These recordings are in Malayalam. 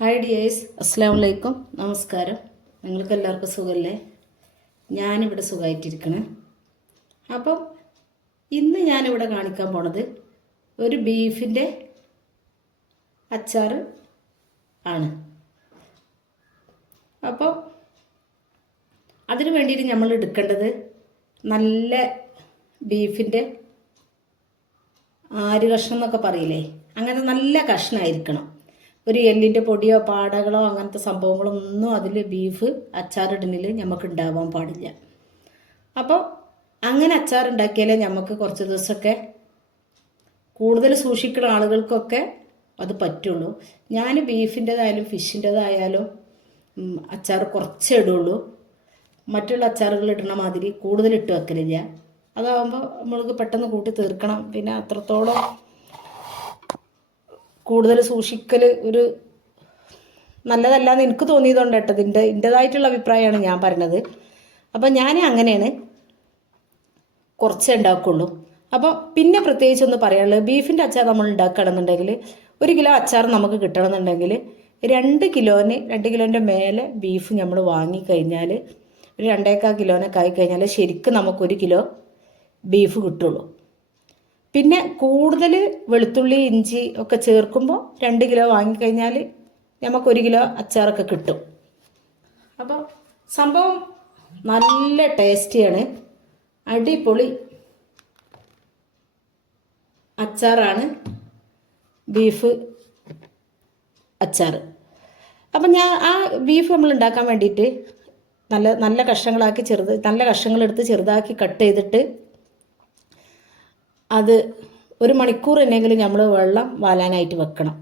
ഹായ് ഡിയേഴ്സ്, അസ്സാം വലൈക്കും, നമസ്കാരം. നിങ്ങൾക്ക് എല്ലാവർക്കും സുഖമല്ലേ? ഞാനിവിടെ സുഖമായിട്ടിരിക്കണേ. അപ്പം ഇന്ന് ഞാനിവിടെ കാണിക്കാൻ പോണത് ഒരു ബീഫിൻ്റെ അച്ചാർ ആണ്. അപ്പോൾ അതിന് വേണ്ടിയിട്ട് നമ്മൾ എടുക്കേണ്ടത് നല്ല ബീഫിൻ്റെ ആര് കഷ്ണം എന്നൊക്കെ പറയില്ലേ, അങ്ങനെ നല്ല കഷ്ണമായിരിക്കണം. ഒരു എല്ലിൻ്റെ പൊടിയോ പാടകളോ അങ്ങനത്തെ സംഭവങ്ങളൊന്നും അതിൽ ബീഫ് അച്ചാറിടുന്നതിൽ നമുക്ക് ഉണ്ടാവാൻ പാടില്ല. അപ്പോൾ അങ്ങനെ അച്ചാറുണ്ടാക്കിയാലേ നമുക്ക് കുറച്ച് ദിവസമൊക്കെ കൂടുതൽ സൂക്ഷിക്കുന്ന ആളുകൾക്കൊക്കെ അത് പറ്റുള്ളൂ. ഞാൻ ബീഫിൻ്റെതായാലും ഫിഷിൻ്റെതായാലും അച്ചാർ കുറച്ചേ ഇടുള്ളൂ. മറ്റുള്ള അച്ചാറുകൾ ഇടണ മാതിരി കൂടുതൽ ഇട്ട് വെക്കലില്ല. അതാകുമ്പോൾ നമ്മൾക്ക് പെട്ടെന്ന് കൂട്ടി തീർക്കണം. പിന്നെ അത്രത്തോളം കൂടുതൽ സൂക്ഷിക്കൽ ഒരു നല്ലതല്ലാന്ന് എനിക്ക് തോന്നിയതുകൊണ്ട് കേട്ടത്. എൻ്റെതായിട്ടുള്ള അഭിപ്രായമാണ് ഞാൻ പറഞ്ഞത്. അപ്പോൾ ഞാൻ അങ്ങനെയാണ് കുറച്ചേ ഉണ്ടാക്കുള്ളൂ. അപ്പോൾ പിന്നെ പ്രത്യേകിച്ചൊന്ന് പറയാനുള്ളത്, ബീഫിൻ്റെ അച്ചാർ നമ്മൾ ഉണ്ടാക്കുകയാണെന്നുണ്ടെങ്കിൽ 1 കിലോ അച്ചാർ നമുക്ക് കിട്ടണമെന്നുണ്ടെങ്കിൽ 2 കിലോൻ്റെ മേലെ ബീഫ് നമ്മൾ വാങ്ങിക്കഴിഞ്ഞാൽ ഒരു 2.25 കിലോനൊക്കെ ആയിക്കഴിഞ്ഞാൽ ശരിക്കും നമുക്ക് 1 കിലോ ബീഫ് കിട്ടുള്ളൂ. പിന്നെ കൂടുതൽ വെളുത്തുള്ളി ഇഞ്ചി ഒക്കെ ചേർക്കുമ്പോൾ 2 കിലോ വാങ്ങിക്കഴിഞ്ഞാൽ നമുക്ക് 1 കിലോ അച്ചാറൊക്കെ കിട്ടും. അപ്പോൾ സംഭവം നല്ല ടേസ്റ്റിയാണ്, അടിപൊളി അച്ചാറാണ് ബീഫ് അച്ചാർ. അപ്പം ഞാൻ ആ ബീഫ് നമ്മൾ ഉണ്ടാക്കാൻ വേണ്ടിയിട്ട് നല്ല കഷ്ണങ്ങളാക്കി നല്ല കഷ്ണങ്ങളെടുത്ത് ചെറുതാക്കി കട്ട് ചെയ്തിട്ട് അത് 1 മണിക്കൂർ എന്നെങ്കിലും നമ്മൾ വെള്ളം വാലാനായിട്ട് വെക്കണം.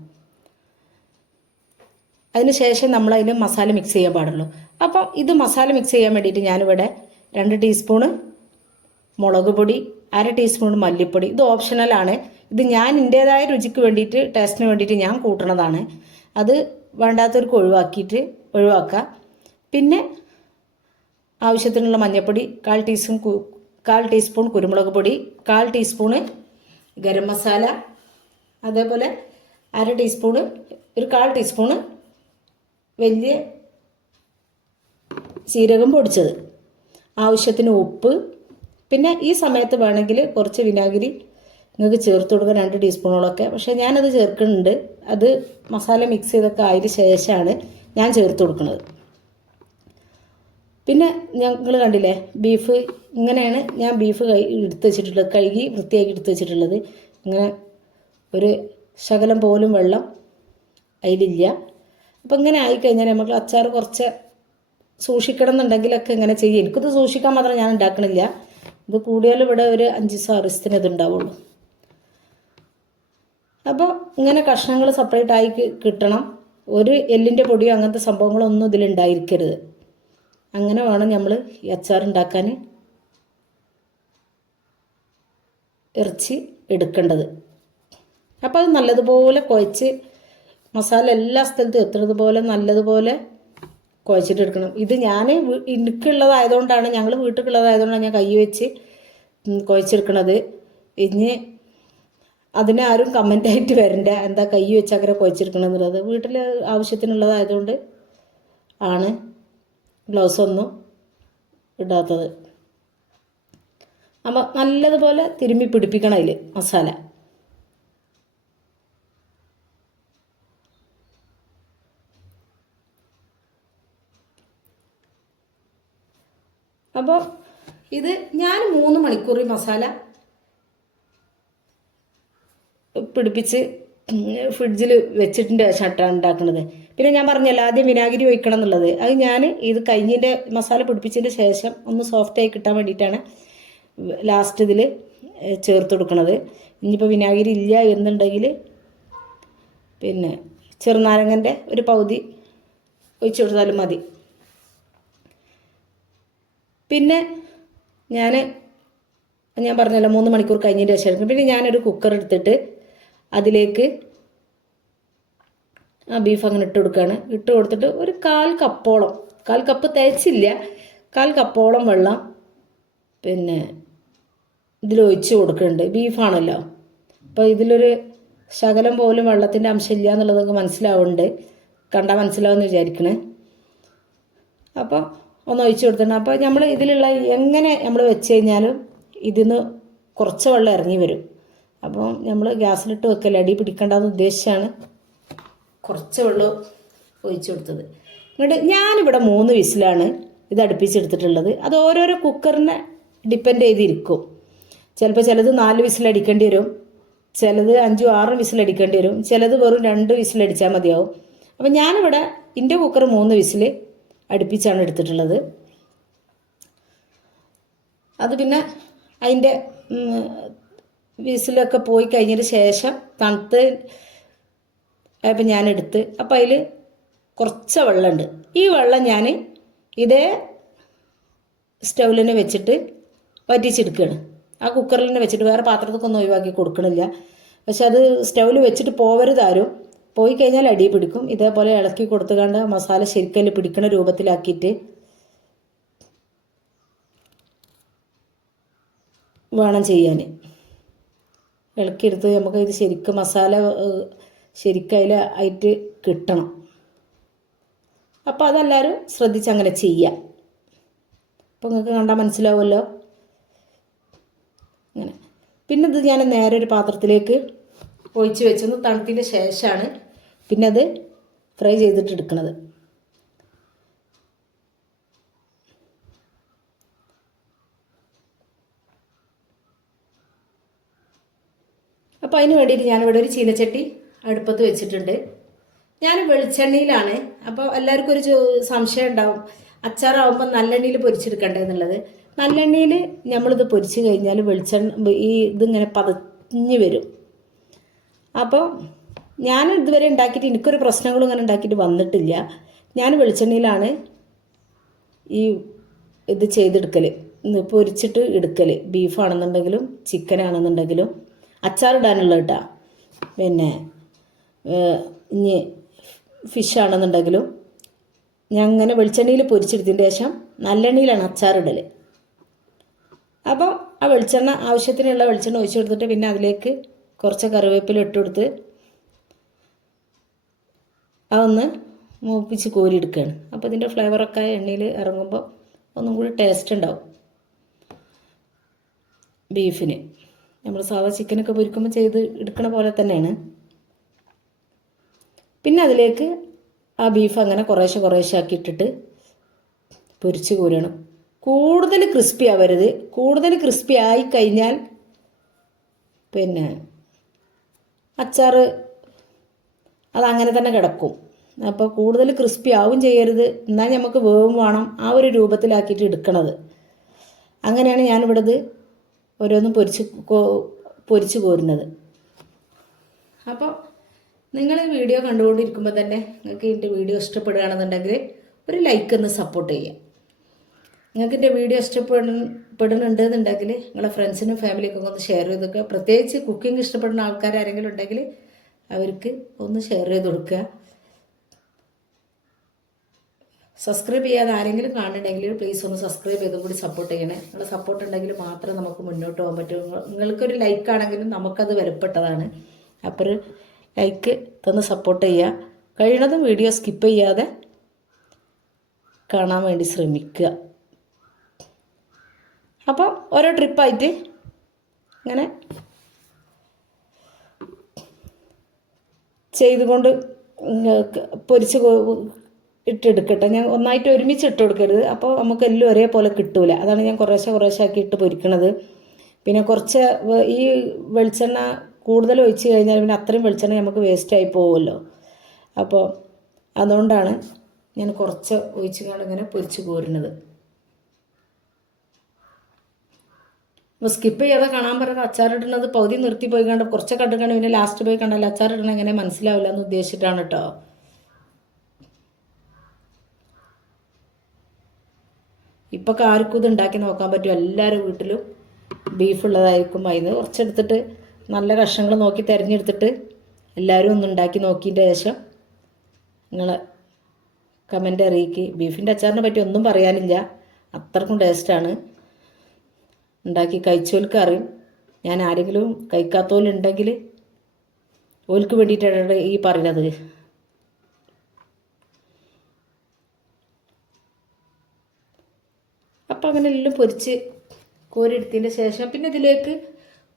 അതിന് ശേഷം നമ്മൾ അതിന് മസാല മിക്സ് ചെയ്യാൻ പാടുള്ളൂ. അപ്പം ഇത് മസാല മിക്സ് ചെയ്യാൻ വേണ്ടിയിട്ട് ഞാനിവിടെ 2 ടീസ്പൂണ് മുളക് പൊടി, 1/2 ടീസ്പൂൺ മല്ലിപ്പൊടി. ഇത് ഓപ്ഷണലാണ്. ഇത് ഞാൻ എൻ്റേതായ രുചിക്ക് വേണ്ടിയിട്ട്, ടേസ്റ്റിന് വേണ്ടിയിട്ട് ഞാൻ കൂട്ടണതാണ്. അത് വേണ്ടാത്തവർക്ക് ഒഴിവാക്കുക. പിന്നെ ആവശ്യത്തിനുള്ള മഞ്ഞൾപ്പൊടി, 1/4 ടീസ്പൂൺ കുരുമുളക് പൊടി, 1/4 ടീസ്പൂണ് ഗരം മസാല, അതേപോലെ 1/2 ടീസ്പൂണ്, ഒരു 1/4 ടീസ്പൂണ് വലിയ ജീരകം പൊടിച്ചത്, ആവശ്യത്തിന് ഉപ്പ്. പിന്നെ ഈ സമയത്ത് വേണമെങ്കിൽ കുറച്ച് വിനാഗിരി നിങ്ങൾക്ക് ചേർത്ത് കൊടുക്കുക, 2 ടീസ്പൂണോളൊക്കെ. പക്ഷേ ഞാനത് ചേർക്കുന്നുണ്ട്. അത് മസാല മിക്സ് ചെയ്തൊക്കെ ആയതിന് ശേഷമാണ് ഞാൻ ചേർത്ത് കൊടുക്കുന്നത്. പിന്നെ ഞങ്ങൾ കണ്ടില്ലേ, ബീഫ് ഇങ്ങനെയാണ് ഞാൻ ബീഫ് എടുത്ത് വെച്ചിട്ടുള്ളത്, കഴുകി വൃത്തിയാക്കി എടുത്ത് വെച്ചിട്ടുള്ളത്. ഇങ്ങനെ ഒരു ശകലം പോലും വെള്ളം അതിലില്ല. അപ്പോൾ ഇങ്ങനെ ആയിക്കഴിഞ്ഞാൽ നമുക്ക് അച്ചാർ കുറച്ച് സൂക്ഷിക്കണം എന്നുണ്ടെങ്കിലൊക്കെ ഇങ്ങനെ ചെയ്യും. എനിക്കത് സൂക്ഷിക്കാൻ മാത്രം ഞാൻ ഉണ്ടാക്കണില്ല. ഇത് കൂടിയാലും ഇവിടെ ഒരു 5-6 ദിവസത്തിന് ഇത് ഉണ്ടാവുള്ളൂ. അപ്പോൾ ഇങ്ങനെ കഷ്ണങ്ങൾ സെപ്പറേറ്റ് ആയി കിട്ടണം. ഒരു എല്ലിൻ്റെ പൊടിയോ അങ്ങനത്തെ സംഭവങ്ങളൊന്നും ഇതിലുണ്ടായിരിക്കരുത്. അങ്ങനെ വേണം നമ്മൾ ഈ അച്ചാർ ഉണ്ടാക്കാൻ ഇറച്ചി എടുക്കേണ്ടത്. അപ്പോൾ അത് നല്ലതുപോലെ കുഴച്ച് മസാല എല്ലാ സ്ഥലത്തും എത്തുന്നത് പോലെ നല്ലതുപോലെ കുഴച്ചിട്ട് എടുക്കണം. ഇത് ഞാൻ എനിക്കുള്ളതായതുകൊണ്ടാണ്, ഞങ്ങൾ വീട്ടിലുള്ളതായതുകൊണ്ടാണ് ഞാൻ കൈ വെച്ച് കുഴച്ചെടുക്കണത്. ഇനി അതിനാരും കമൻ്റായിട്ട് വരണ്ട, എന്താ കൈ വെച്ച് അങ്ങനെ കുഴച്ചെടുക്കണം എന്നുള്ളത്. വീട്ടിൽ ആവശ്യത്തിനുള്ളതായതുകൊണ്ട് ആണ് ഗ്ലൗസ് ഒന്നും ഇടാത്തത്. അപ്പോൾ നല്ലതുപോലെ തിരുമ്മി പിടിപ്പിക്കണം അതിൽ മസാല. അപ്പോൾ ഇത് ഞാൻ 3 മണിക്കൂർ ഈ മസാല പിടിപ്പിച്ച് ഫ്രിഡ്ജിൽ വെച്ചിട്ടുണ്ട് ശേഷമാണ് ഉണ്ടാക്കുന്നത്. പിന്നെ ഞാൻ പറഞ്ഞല്ലോ ആദ്യം വിനാഗിരി ഒഴിക്കണം എന്നുള്ളത്. അത് ഞാൻ ഇത് കഴിഞ്ഞതിൻ്റെ മസാല പിടിപ്പിച്ചതിൻ്റെ ശേഷം ഒന്ന് സോഫ്റ്റായി കിട്ടാൻ വേണ്ടിയിട്ടാണ് ലാസ്റ്റ് ഇതിൽ ചേർത്ത് കൊടുക്കുന്നത്. ഇനിയിപ്പോൾ വിനാഗിരി ഇല്ല എന്നുണ്ടെങ്കിൽ പിന്നെ ചെറുനാരങ്ങൻ്റെ ഒരു പകുതി ഒഴിച്ചു കൊടുത്താലും മതി. പിന്നെ ഞാൻ പറഞ്ഞല്ലോ 3 മണിക്കൂർ കഴിഞ്ഞതിൻ്റെ ശേഷം പിന്നെ ഞാനൊരു കുക്കർ എടുത്തിട്ട് അതിലേക്ക് ആ ബീഫ് അങ്ങനെ ഇട്ട് കൊടുക്കുകയാണ്. ഇട്ട് കൊടുത്തിട്ട് ഒരു 1/4 കപ്പ് തേച്ചില്ല, 1/4 കപ്പോളം വെള്ളം പിന്നെ ഇതിലൊഴിച്ച് കൊടുക്കുന്നുണ്ട്. ബീഫാണല്ലോ, അപ്പോൾ ഇതിലൊരു ശകലം പോലും വെള്ളത്തിൻ്റെ അംശമില്ല എന്നുള്ളത് നിങ്ങൾക്ക് മനസ്സിലാവുന്നുണ്ട്. കണ്ടാൽ മനസ്സിലാവുമെന്ന് വിചാരിക്കണേ. അപ്പോൾ ഒന്ന് ഒഴിച്ച് കൊടുത്തിട്ടുണ്ട്. അപ്പോൾ നമ്മൾ ഇതിലുള്ള എങ്ങനെ നമ്മൾ വെച്ച് കഴിഞ്ഞാലും ഇതിന്ന് കുറച്ച് വെള്ളം ഇറങ്ങി വരും. അപ്പോൾ നമ്മൾ ഗ്യാസിലിട്ട് വെക്കല്ലേ, അടി പിടിക്കേണ്ടെന്ന് ഉദ്ദേശിച്ചാണ് കുറച്ച് വെള്ളം ഒഴിച്ചു കൊടുത്തത്. എന്നിട്ട് ഞാനിവിടെ 3 വിസിലാണ് ഇത് അടുപ്പിച്ചെടുത്തിട്ടുള്ളത്. അത് ഓരോരോ കുക്കറിനെ ഡിപ്പെൻഡ് ചെയ്തിരിക്കും. ചിലപ്പോൾ ചിലത് 4 വിസിലടിക്കേണ്ടി വരും, ചിലത് 5, 6 വിസിലടിക്കേണ്ടി വരും, ചിലത് വെറും 2 വിസിലടിച്ചാൽ മതിയാവും. അപ്പം ഞാനിവിടെ എൻ്റെ കുക്കർ 3 വിസിൽ അടുപ്പിച്ചാണ് എടുത്തിട്ടുള്ളത്. അത് പിന്നെ അതിൻ്റെ വിസിലൊക്കെ പോയി കഴിഞ്ഞതിന് ശേഷം തണുത്ത് അപ്പം ഞാനെടുത്ത്, അപ്പോൾ അതിൽ കുറച്ച് വെള്ളമുണ്ട്. ഈ വെള്ളം ഞാൻ ഇതേ സ്റ്റൗവിൽ തന്നെ വെച്ചിട്ട് വറ്റിച്ചെടുക്കുകയാണ്. ആ കുക്കറിൽ തന്നെ വെച്ചിട്ട് വേറെ പാത്രത്തിലൊന്നും ഒഴിവാക്കി കൊടുക്കണില്ല. പക്ഷെ അത് സ്റ്റൗവിൽ വെച്ചിട്ട് പോവരുതാരും, പോയി കഴിഞ്ഞാൽ അടി പിടിക്കും. ഇതേപോലെ ഇളക്കി കൊടുത്തുകൊണ്ട് മസാല ശരിക്കും പിടിക്കുന്ന രൂപത്തിലാക്കിയിട്ട് വേണം ചെയ്യാൻ. ഇളക്കിയെടുത്ത് നമുക്ക് ഇത് ശരിക്കും മസാല ശരിക്കും അതിലായിട്ട് കിട്ടണം. അപ്പോൾ അതെല്ലാവരും ശ്രദ്ധിച്ച് അങ്ങനെ ചെയ്യാം. അപ്പോൾ നിങ്ങൾക്ക് കണ്ടാൽ മനസ്സിലാവുമല്ലോ. അങ്ങനെ പിന്നെ ഇത് ഞാൻ നേരെ ഒരു പാത്രത്തിലേക്ക് ഒഴിച്ച് വെച്ചൊന്ന് തണുത്തതിന് ശേഷമാണ് പിന്നെ അത് ഫ്രൈ ചെയ്തിട്ട് എടുക്കുന്നത്. അപ്പോൾ അതിന് വേണ്ടിയിട്ട് ഞാനിവിടെ ഒരു ചീനച്ചട്ടി അടുപ്പത്ത് വെച്ചിട്ടുണ്ട്. ഞാൻ വെളിച്ചെണ്ണയിലാണ്. അപ്പോൾ എല്ലാവർക്കും ഒരു സംശയം ഉണ്ടാവും, അച്ചാറാവുമ്പോൾ നല്ലെണ്ണയിൽ പൊരിച്ചെടുക്കണ്ടേ എന്നുള്ളത്. നല്ലെണ്ണയിൽ നമ്മളിത് പൊരിച്ച് കഴിഞ്ഞാൽ വെളിച്ചെണ്ണ ഇതിങ്ങനെ പതഞ്ഞ് വരും. അപ്പോൾ ഞാൻ ഇതുവരെ ഉണ്ടാക്കിയിട്ട് എനിക്കൊരു പ്രശ്നങ്ങളും ഇങ്ങനെ ഉണ്ടാക്കിയിട്ട് വന്നിട്ടില്ല. ഞാൻ വെളിച്ചെണ്ണയിലാണ് ഇത് ചെയ്തെടുക്കൽ, പൊരിച്ചിട്ട് എടുക്കൽ. ബീഫാണെന്നുണ്ടെങ്കിലും ചിക്കനാണെന്നുണ്ടെങ്കിലും അച്ചാറിടാനുള്ള കേട്ടോ. പിന്നെ ഇനി ഫിഷാണെന്നുണ്ടെങ്കിലും ഞാൻ അങ്ങനെ വെളിച്ചെണ്ണയിൽ പൊരിച്ചെടുത്തതിന് ശേഷം നല്ലെണ്ണയിലാണ് അച്ചാറിടൽ. അപ്പോൾ ആ വെളിച്ചെണ്ണ ആവശ്യത്തിനുള്ള വെളിച്ചെണ്ണ ഒഴിച്ചു കൊടുത്തിട്ട് പിന്നെ അതിലേക്ക് കുറച്ച് കറിവേപ്പില ഇട്ട് കൊടുത്ത് അതൊന്ന് മൂപ്പിച്ച് കോരിയെടുക്കുകയാണ്. അപ്പോൾ ഇതിൻ്റെ ഫ്ലേവറൊക്കെ എണ്ണയിൽ ഇറങ്ങുമ്പോൾ ഒന്നും കൂടി ടേസ്റ്റ് ഉണ്ടാവും ബീഫിന്. നമ്മൾ സാധാ ചിക്കനൊക്കെ പൊരിക്കുമ്പോൾ ചെയ്ത് എടുക്കണ പോലെ തന്നെയാണ്. പിന്നെ അതിലേക്ക് ആ ബീഫ് അങ്ങനെ കുറേശ്ശെ ആക്കി ഇട്ടിട്ട് പൊരിച്ച് കോരണം. കൂടുതൽ ക്രിസ്പി ആവരുത്. കൂടുതൽ ക്രിസ്പി ആയി കഴിഞ്ഞാൽ പിന്നെ അച്ചാർ അതങ്ങനെ തന്നെ കിടക്കും. അപ്പോൾ കൂടുതൽ ക്രിസ്പി ആവും ചെയ്യരുത്, എന്നാൽ നമുക്ക് വേവും വേണം. ആ ഒരു രൂപത്തിലാക്കിയിട്ട് എടുക്കണത്. അങ്ങനെയാണ് ഞാനിവിടെ ഇത് ഓരോന്നും പൊരിച്ച് കോരുന്നത്. അപ്പോൾ നിങ്ങൾ വീഡിയോ കണ്ടുകൊണ്ടിരിക്കുമ്പോൾ തന്നെ നിങ്ങൾക്ക് എൻ്റെ വീഡിയോ ഇഷ്ടപ്പെടുകയാണെന്നുണ്ടെങ്കിൽ ഒരു ലൈക്ക് ഒന്ന് സപ്പോർട്ട് ചെയ്യുക. നിങ്ങൾക്ക് എൻ്റെ വീഡിയോ ഇഷ്ടപ്പെടുന്നുണ്ടെന്നുണ്ടെങ്കിൽ നിങ്ങളെ ഫ്രണ്ട്സിനും ഫാമിലിക്കൊക്കെ ഒന്ന് ഷെയർ ചെയ്തൊക്കെ. പ്രത്യേകിച്ച് കുക്കിംഗ് ഇഷ്ടപ്പെടുന്ന ആൾക്കാരാരെങ്കിലും ഉണ്ടെങ്കിൽ അവർക്ക് ഒന്ന് ഷെയർ ചെയ്ത് കൊടുക്കുക. സബ്സ്ക്രൈബ് ചെയ്യാതെ ആരെങ്കിലും കാണുന്നുണ്ടെങ്കിൽ പ്ലീസ് ഒന്ന് സബ്സ്ക്രൈബ് ചെയ്തും കൂടി സപ്പോർട്ട് ചെയ്യണേ. നിങ്ങളുടെ സപ്പോർട്ട് ഉണ്ടെങ്കിൽ മാത്രമേ നമുക്ക് മുന്നോട്ട് പോകാൻ പറ്റൂ. നിങ്ങൾക്കൊരു ലൈക്കാണെങ്കിലും നമുക്കത് വിലപ്പെട്ടതാണ്. അപ്പോൾ ഒരു ലൈക്ക് തന്ന് സപ്പോർട്ട് ചെയ്യുക. കഴിയുന്നതും വീഡിയോ സ്കിപ്പ് ചെയ്യാതെ കാണാൻ വേണ്ടി ശ്രമിക്കുക. അപ്പോൾ ഓരോ ട്രിപ്പായിട്ട് ഇങ്ങനെ ചെയ്തുകൊണ്ട് പൊരിച്ച് ഇട്ടെടുക്കട്ടെ. ഞാൻ ഒന്നായിട്ട് ഒരുമിച്ച് ഇട്ട് കൊടുക്കരുത്, അപ്പോൾ നമുക്ക് എല്ലാം ഒരേപോലെ കിട്ടൂല. അതാണ് ഞാൻ കുറേശ്ശെ ആക്കി ഇട്ട് പൊരിക്കണത്. പിന്നെ കുറച്ച് ഈ വെളിച്ചെണ്ണ കൂടുതൽ ഒഴിച്ച് കഴിഞ്ഞാൽ പിന്നെ അത്രയും വെളിച്ചെണ്ണ നമുക്ക് വേസ്റ്റായി പോകുമല്ലോ. അപ്പോൾ അതുകൊണ്ടാണ് ഞാൻ കുറച്ച് ഒഴിച്ച് ഇങ്ങനെ പൊരിച്ച് കോരുന്നത്. അപ്പോൾ സ്കിപ്പ് ചെയ്യാതെ കാണാൻ പറയുന്നത് അച്ചാറിടുന്നത് പകുതി നിർത്തി പോയി കണ്ട് കുറച്ചൊക്കെ ഇട്ടുകൊണ്ട് പിന്നെ ലാസ്റ്റ് പോയി കണ്ടാൽ അച്ചാറിടണം എങ്ങനെ മനസ്സിലാവില്ല എന്ന് ഉദ്ദേശിച്ചിട്ടാണ് കേട്ടോ. ഇപ്പോൾ ആർക്കും ഇത് ഉണ്ടാക്കി നോക്കാൻ പറ്റും. എല്ലാവരും വീട്ടിലും ബീഫുള്ളതായിരിക്കും. അതിന് കുറച്ചെടുത്തിട്ട് നല്ല കഷ്ണങ്ങൾ നോക്കി തിരഞ്ഞെടുത്തിട്ട് എല്ലാവരും ഒന്ന് ഉണ്ടാക്കി നോക്കിയതിൻ്റെ ശേഷം നിങ്ങൾ കമൻ്റ് അറിയിക്കുക. ബീഫിൻ്റെ അച്ചാറിനെ പറ്റി ഒന്നും പറയാനില്ല, അത്രക്കും ടേസ്റ്റാണ്. ഉണ്ടാക്കി കഴിച്ചോൽക്ക് അറിയും. ഞാൻ ആരെങ്കിലും കഴിക്കാത്തോലുണ്ടെങ്കിൽ ഓൽക്ക് വേണ്ടിയിട്ടാണ് ഈ പറയുന്നത്. അപ്പോൾ അങ്ങനെ എല്ലാം പൊരിച്ച് കോരിയെടുത്തതിൻ്റെ ശേഷം പിന്നെ ഇതിലേക്ക്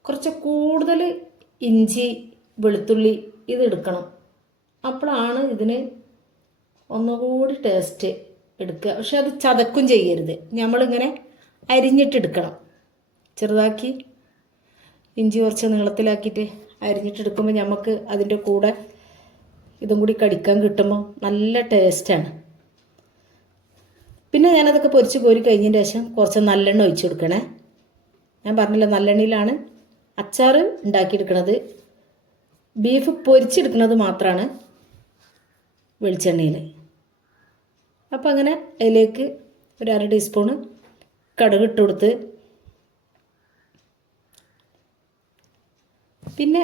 കുറച്ച് കൂടുതൽ ഇഞ്ചി വെളുത്തുള്ളി ഇത് എടുക്കണം. അപ്പോഴാണ് ഇതിന് ഒന്നുകൂടി ടേസ്റ്റ് എടുക്കുക. പക്ഷെ അത് ചതക്കും ചെയ്യരുത്, നമ്മളിങ്ങനെ അരിഞ്ഞിട്ടെടുക്കണം. ചെറുതാക്കി ഇഞ്ചി കുറച്ച് നീളത്തിലാക്കിയിട്ട് അരിഞ്ഞിട്ടെടുക്കുമ്പോൾ നമുക്ക് അതിൻ്റെ കൂടെ ഇതും കൂടി കടിക്കാൻ കിട്ടുമ്പോൾ നല്ല ടേസ്റ്റാണ്. പിന്നെ ഞാനതൊക്കെ പൊരിച്ച് കോരി കഴിഞ്ഞതിന് ശേഷം കുറച്ച് നല്ലെണ്ണ ഒഴിച്ച് കൊടുക്കണേ. ഞാൻ പറഞ്ഞില്ല നല്ലെണ്ണയിലാണ് അച്ചാർ ഉണ്ടാക്കിയെടുക്കുന്നത്. ബീഫ് പൊരിച്ചെടുക്കുന്നത് മാത്രമാണ് വെളിച്ചെണ്ണയിൽ. അപ്പോൾ അങ്ങനെ അതിലേക്ക് ഒരു 1/2 ടീസ്പൂണ് കടുക് ഇട്ട് കൊടുത്ത്, പിന്നെ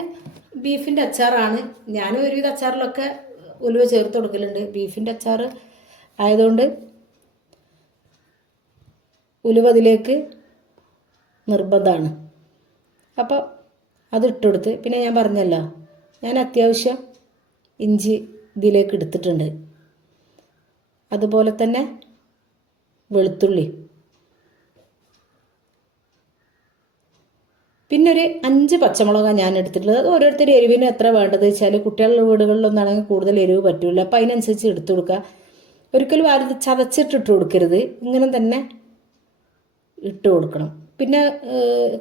ബീഫിൻ്റെ അച്ചാറാണ്. ഞാൻ ഒരുവിധ അച്ചാറിലൊക്കെ ഉലുവ ചേർത്ത് കൊടുക്കലുണ്ട്. ബീഫിൻ്റെ അച്ചാർ ആയതുകൊണ്ട് ഉലുവ അതിലേക്ക് നിർബന്ധമാണ്. അപ്പോൾ അത് ഇട്ട് കൊടുത്ത്, പിന്നെ ഞാൻ പറഞ്ഞല്ലോ ഞാൻ അത്യാവശ്യം ഇഞ്ചി ഇതിലേക്ക് എടുത്തിട്ടുണ്ട്. അതുപോലെ തന്നെ വെളുത്തുള്ളി, പിന്നെ ഒരു 5 പച്ചമുളകാണ് ഞാൻ എടുത്തിട്ടുള്ളത്. അത് ഓരോരുത്തർ എരിവിന് എത്ര വേണ്ടത് വെച്ചാൽ കുട്ടികളുടെ വീടുകളിലൊന്നാണെങ്കിൽ കൂടുതൽ എരിവ് പറ്റില്ല. അപ്പോൾ അതിനനുസരിച്ച് എടുത്തു കൊടുക്കുക. ഒരിക്കലും ആരും ചതച്ചിട്ടിട്ട് കൊടുക്കരുത്, ഇങ്ങനെ തന്നെ ഇട്ട് കൊടുക്കണം. പിന്നെ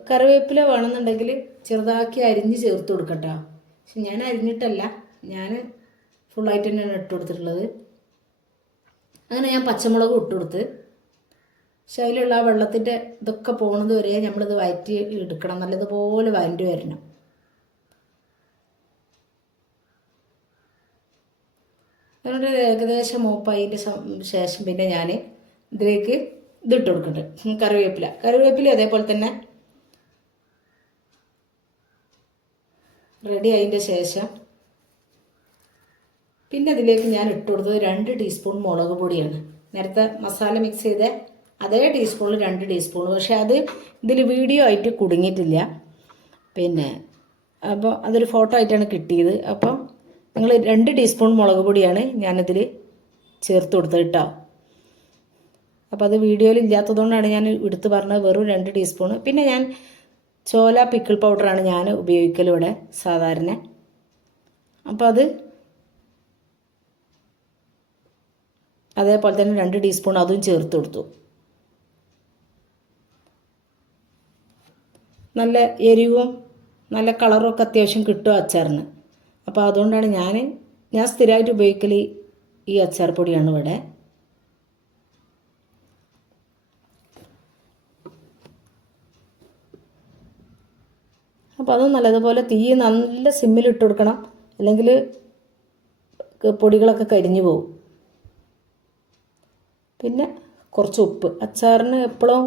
കറിവേപ്പില വേണമെന്നുണ്ടെങ്കിൽ ചെറുതാക്കി അരിഞ്ഞ് ചേർത്ത് കൊടുക്കട്ടോ. പക്ഷെ ഞാൻ അരിഞ്ഞിട്ടല്ല, ഞാൻ ഫുള്ളായിട്ട് തന്നെയാണ് ഇട്ട് കൊടുത്തിട്ടുള്ളത്. അങ്ങനെ ഞാൻ പച്ചമുളക് ഇട്ട് കൊടുത്ത്, പക്ഷെ അതിലുള്ള ആ വെള്ളത്തിൻ്റെ ഇതൊക്കെ പോണത് വരെ നമ്മളിത് വഴറ്റി എടുക്കണം. നല്ലതുപോലെ വഴറ്റി വരണം. അതുകൊണ്ട് ഏകദേശം മൂപ്പായതിൻ്റെ ശേഷം പിന്നെ ഞാൻ ഇതിലേക്ക് ഇതിട്ട് കൊടുക്കുന്നുണ്ട് കറിവേപ്പില അതേപോലെ തന്നെ റെഡി ആയതിൻ്റെ ശേഷം പിന്നെ അതിലേക്ക് ഞാൻ ഇട്ട് കൊടുത്തത് 2 ടീസ്പൂൺ മുളക് പൊടിയാണ്. നേരത്തെ മസാല മിക്സ് ചെയ്ത അതേ ടീസ്പൂണിൽ 2 ടീസ്പൂൺ. പക്ഷേ അത് ഇതിൽ വീഡിയോ ആയിട്ട് കുടുങ്ങിയിട്ടില്ല. പിന്നെ അപ്പോൾ അതൊരു ഫോട്ടോ ആയിട്ടാണ് കിട്ടിയത്. അപ്പോൾ നിങ്ങൾ 2 ടീസ്പൂൺ മുളക് പൊടിയാണ് ഞാനിതിൽ ചേർത്ത് കൊടുത്തത് കേട്ടോ. അപ്പോൾ അത് വീഡിയോയിൽ ഇല്ലാത്തതുകൊണ്ടാണ് ഞാൻ എടുത്ത് പറഞ്ഞത്, വെറും 2 ടീസ്പൂൺ. പിന്നെ ഞാൻ ചോല പിക്കിൾ പൗഡറാണ് ഞാൻ ഉപയോഗിക്കലിവിടെ സാധാരണ. അപ്പോൾ അത് അതേപോലെ തന്നെ 2 ടീസ്പൂൺ അതും ചേർത്ത് കൊടുത്തു. നല്ല എരിവും നല്ല കളറും ഒക്കെ അത്യാവശ്യം കിട്ടും അച്ചാറിന്. അപ്പോൾ അതുകൊണ്ടാണ് ഞാൻ സ്ഥിരമായിട്ട് ഉപയോഗിക്കൽ ഈ അച്ചാർ പൊടിയാണ് ഇവിടെ. അപ്പോൾ അത് നല്ലതുപോലെ തീ നല്ല സിമ്മിലിട്ട് കൊടുക്കണം, അല്ലെങ്കിൽ പൊടികളൊക്കെ കരിഞ്ഞു പോകും. പിന്നെ കുറച്ച് ഉപ്പ്, അച്ചാറിന് എപ്പോഴും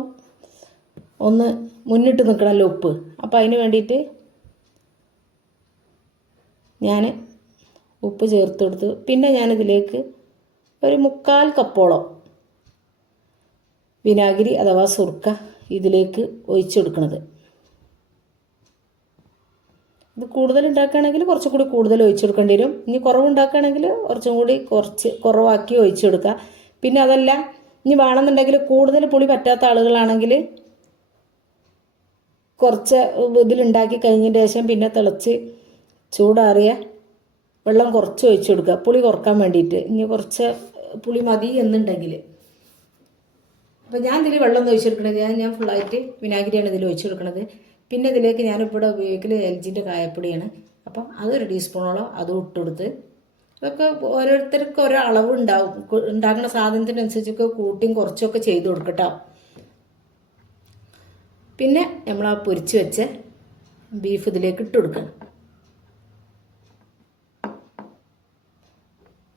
ഒന്ന് മുന്നിട്ട് നിൽക്കണമല്ലോ ഉപ്പ്. അപ്പോൾ അതിന് വേണ്ടിയിട്ട് ഞാൻ ഉപ്പ് ചേർത്ത് കൊടുത്തു. പിന്നെ ഞാനിതിലേക്ക് ഒരു 3/4 കപ്പോളം വിനാഗിരി അഥവാ സുർക്ക ഇതിലേക്ക് ഒഴിച്ചു കൊടുക്കുന്നത്. ഇത് കൂടുതൽ ഉണ്ടാക്കുകയാണെങ്കിൽ കുറച്ചും കൂടി കൂടുതൽ ഒഴിച്ചു കൊടുക്കേണ്ടി വരും. ഇനി കുറവുണ്ടാക്കുകയാണെങ്കിൽ കുറച്ചും കൂടി കുറവാക്കി ഒഴിച്ചു കൊടുക്കുക. പിന്നെ അതല്ല, ഇനി വേണമെന്നുണ്ടെങ്കിൽ കൂടുതൽ പുളി പറ്റാത്ത ആളുകളാണെങ്കിൽ കുറച്ച് ഇതിലുണ്ടാക്കി കഴിഞ്ഞതിന് ശേഷം പിന്നെ തിളച്ച് ചൂടാറിയ വെള്ളം കുറച്ച് ഒഴിച്ചു കൊടുക്കുക, പുളി കുറക്കാൻ വേണ്ടിയിട്ട്. ഇനി കുറച്ച് പുളി മതി എന്നുണ്ടെങ്കിൽ. അപ്പോൾ ഞാൻ ഇതിൽ വെള്ളം ഒന്നും ഒഴിച്ചു കൊടുക്കണത്, ഞാൻ ഫുള്ളായിട്ട് വിനാഗിരിയാണ് ഇതിൽ ഒഴിച്ചു കൊടുക്കുന്നത്. പിന്നെ ഇതിലേക്ക് ഞാനിപ്പോൾ ഉപയോഗിക്കൽ LGൻ്റെ കായപ്പൊടിയാണ്. അപ്പം അതൊരു ടീസ്പൂണോളം അതും ഇട്ട് കൊടുത്ത്, ഇതൊക്കെ ഓരോരുത്തർക്ക് ഓരോ അളവ് ഉണ്ടാവും. ഉണ്ടാക്കുന്ന സാധനത്തിനനുസരിച്ചൊക്കെ കൂട്ടിയും കുറച്ചൊക്കെ ചെയ്ത് കൊടുക്കട്ടോ. പിന്നെ നമ്മൾ ആ പൊരിച്ച് വെച്ച ബീഫ് ഇതിലേക്ക് ഇട്ട് കൊടുക്കണം.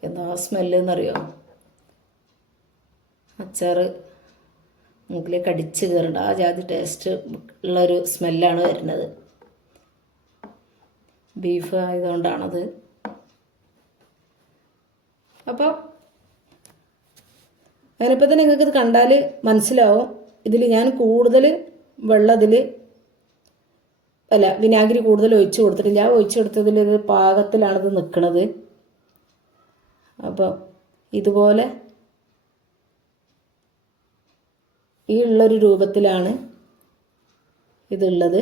എന്താ സ്മെല്ലെന്നറിയോ? അച്ചാർ മൂക്കിലേക്ക് അടിച്ച് കയറേണ്ട ആ ജാതി ടേസ്റ്റ് ഉള്ളൊരു സ്മെല്ലാണ് വരുന്നത്. ബീഫ് ആയതുകൊണ്ടാണത്. അപ്പോൾ അങ്ങനെപ്പോൾ തന്നെ നിങ്ങൾക്കിത് കണ്ടാൽ മനസ്സിലാവും. ഇതിൽ ഞാൻ കൂടുതൽ വിനാഗിരി കൂടുതൽ ഒഴിച്ച് കൊടുത്തിട്ടില്ല. ഒഴിച്ച് കൊടുത്തതിൽ ഇത് പാകത്തിലാണിത് നിൽക്കുന്നത്. അപ്പോൾ ഇതുപോലെ ഈ ഉള്ളൊരു രൂപത്തിലാണ് ഇതുള്ളത്.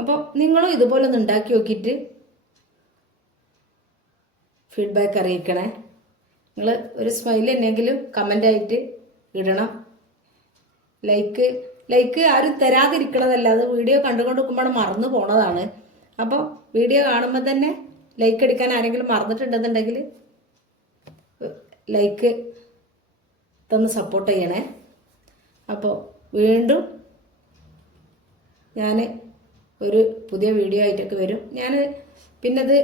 അപ്പോൾ നിങ്ങളും ഇതുപോലെ ഒന്ന് ഉണ്ടാക്കി നോക്കിയിട്ട് ഫീഡ്ബാക്ക് അറിയിക്കണേ. നിങ്ങൾ ഒരു സ്മൈൽ എന്നെങ്കിലും കമൻ്റായിട്ട് ഇടണം. ലൈക്ക് ആരും തരാതിരിക്കണതല്ല, അത് വീഡിയോ കണ്ടുകൊണ്ട് നിൽക്കുമ്പോൾ മറന്നു പോണതാണ്. അപ്പോൾ വീഡിയോ കാണുമ്പോൾ തന്നെ ലൈക്ക് അടിക്കാൻ ആരെങ്കിലും മറന്നിട്ടുണ്ടെന്നുണ്ടെങ്കിൽ ലൈക്ക് തന്ന് സപ്പോർട്ട് ചെയ്യണേ. അപ്പോൾ വീണ്ടും ഞാൻ ഒരു പുതിയ വീഡിയോ ആയിട്ടൊക്കെ വരും. ഞാൻ പിന്നെ അത്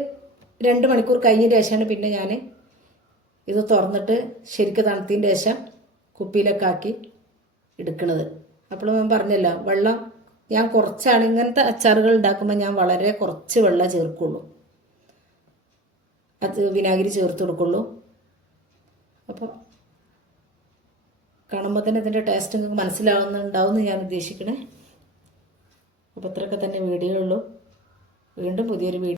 2 മണിക്കൂർ കഴിഞ്ഞതിന് ശേഷമാണ് പിന്നെ ഞാൻ ഇത് തുറന്നിട്ട് ശരിക്കും തണുത്തതിൻ്റെ ശേഷം കുപ്പിയിലൊക്കെ ആക്കി എടുക്കുന്നത്. അപ്പോൾ ഞാൻ പറഞ്ഞല്ലോ, വെള്ളം ഞാൻ കുറച്ചാണ് ഇങ്ങനത്തെ അച്ചാറുകൾ ഉണ്ടാക്കുമ്പോൾ ഞാൻ വളരെ കുറച്ച് വെള്ളം ചേർക്കുള്ളൂ, അത് വിനാഗിരി ചേർത്ത് കൊടുക്കുള്ളൂ. അപ്പോൾ കാണുമ്പോൾ തന്നെ ഇതിൻ്റെ ടേസ്റ്റ് നിങ്ങൾക്ക് മനസ്സിലാവുന്നുണ്ടാവും എന്ന് ഞാൻ ഉദ്ദേശിക്കണേ. അപ്പോൾ ഇത്രയൊക്കെ തന്നെ വീഡിയോ ഉള്ളൂ. വീണ്ടും പുതിയൊരു വീഡിയോ